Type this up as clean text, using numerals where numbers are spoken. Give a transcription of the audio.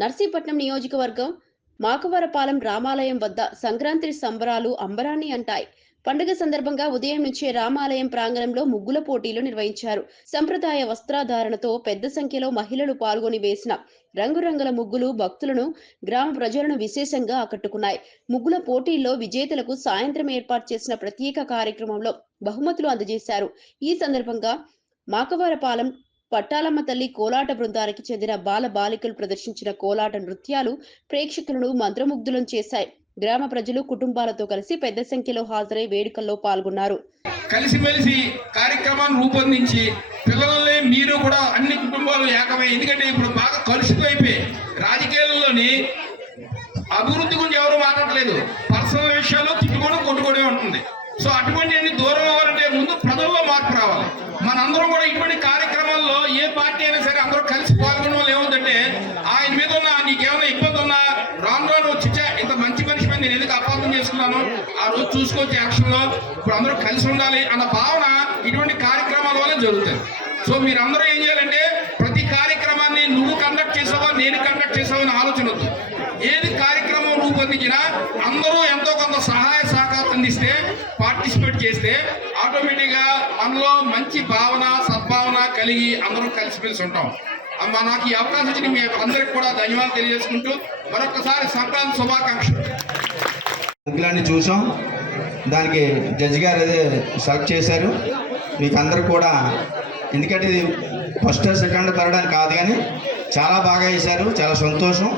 నర్సీపట్నం నియోజకవర్గం మాకవరపాలెం రామాలయం వద్ద సంక్రాంతి సంబరాలు అంబరాన్ని అంటాయి. పండుగ సందర్భంగా ఉదయం నుంచే రామాలయం ప్రాంగణంలో ముగ్గుల పోటీలు నిర్వహించారు. సంప్రదాయ వస్త్రధారణతో పెద్ద సంఖ్యలో మహిళలు పాల్గొని వేసిన రంగురంగుల ముగ్గులు భక్తులను, గ్రామ ప్రజలను విశేషంగా ఆకట్టుకున్నాయి. ముగ్గుల పోటీల్లో విజేతలకు సాయంత్రం ఏర్పాటు చేసిన ప్రత్యేక కార్యక్రమంలో బహుమతులు అందజేశారు. ఈ సందర్భంగా మాకవరపాలెం పట్టాలమ్మ తల్లి కోలాట బృందానికి చెందిన బాల బాలికలు ప్రదర్శించిన కోలాట నృత్యాలు ప్రేక్షకులను మంత్రముగ్ధులను చేశాయి. గ్రామ ప్రజలు కుటుంబాలతో కలిసి పెద్ద సంఖ్యలో హాజరై వేడుకల్లో పాల్గొన్నారు. కలిసిమెలిసి కార్యక్రమాన్ని రూపొందించి పిల్లల్ని మీరు కూడా అన్ని కుటుంబాలు ఏకమై, ఎందుకంటే ఇప్పుడు బాగా కలుషితమైపోయి రాజకీయాల్లోని అభివృద్ధి గురించి ఎవరు మాట్లాడలేదు, పర్సనల్ విషయాల్లో తిట్టుకోవడం కొట్టుకోవడం ఉంటుంది. సో అటువంటి అన్ని దూరం అవ్వాలంటే ముందు ప్రజల్లో మార్పు రావాలి. మనందరం కూడా ఇటువంటి కార్యక్రమాల్లో ఏ పార్టీ అయినా సరే అందరూ కలిసి పాల్గొనడం వల్ల ఏముందంటే, ఆయన మీద ఉన్న నీకేమైనా ఇబ్బంది ఉన్నా రాను రాను చిచ్చా ఇంత మంచి మనిషి మీద నేను ఎందుకు అపార్థం చేసుకున్నాను, ఆ రోజు చూసుకోవచ్చు యాక్షన్ లో, ఇప్పుడు అందరూ కలిసి ఉండాలి అన్న భావన ఇటువంటి కార్యక్రమాల వల్ల జరుగుతుంది. సో మీరందరూ ఏం చేయాలంటే, ప్రతి కార్యక్రమాన్ని నువ్వు కండక్ట్ చేసావా నేను కండక్ట్ చేసావా అని ఆలోచన వద్దు. ఏది కార్యక్రమం రూపొందించినా అందరూ ఎంతో కొంత సహాయ సహకారం అందిస్తే, పార్టిసిపేట్ చేస్తే ఆటోమేటిక్గా మనలో మంచి భావన సద్భావన కలిగి అందరూ కలిసిమెలిసి ఉంటాం. నాకు ఈ అవకాశం ఇచ్చిన మీ అందరికి కూడా ధన్యవాదాలు తెలియజేసుకుంటూ మరొకసారి సంక్రాంతి శుభాకాంక్షలు. ముగ్గులన్నీ చూసాం, దానికి జడ్జి గారు అదే సెలెక్ట్ చేశారు. మీకు అందరు కూడా, ఎందుకంటే ఇది ఫస్ట్ సెకండ్ థర్డ్ అని కాదు కానీ చాలా బాగా వేశారు, చాలా సంతోషం.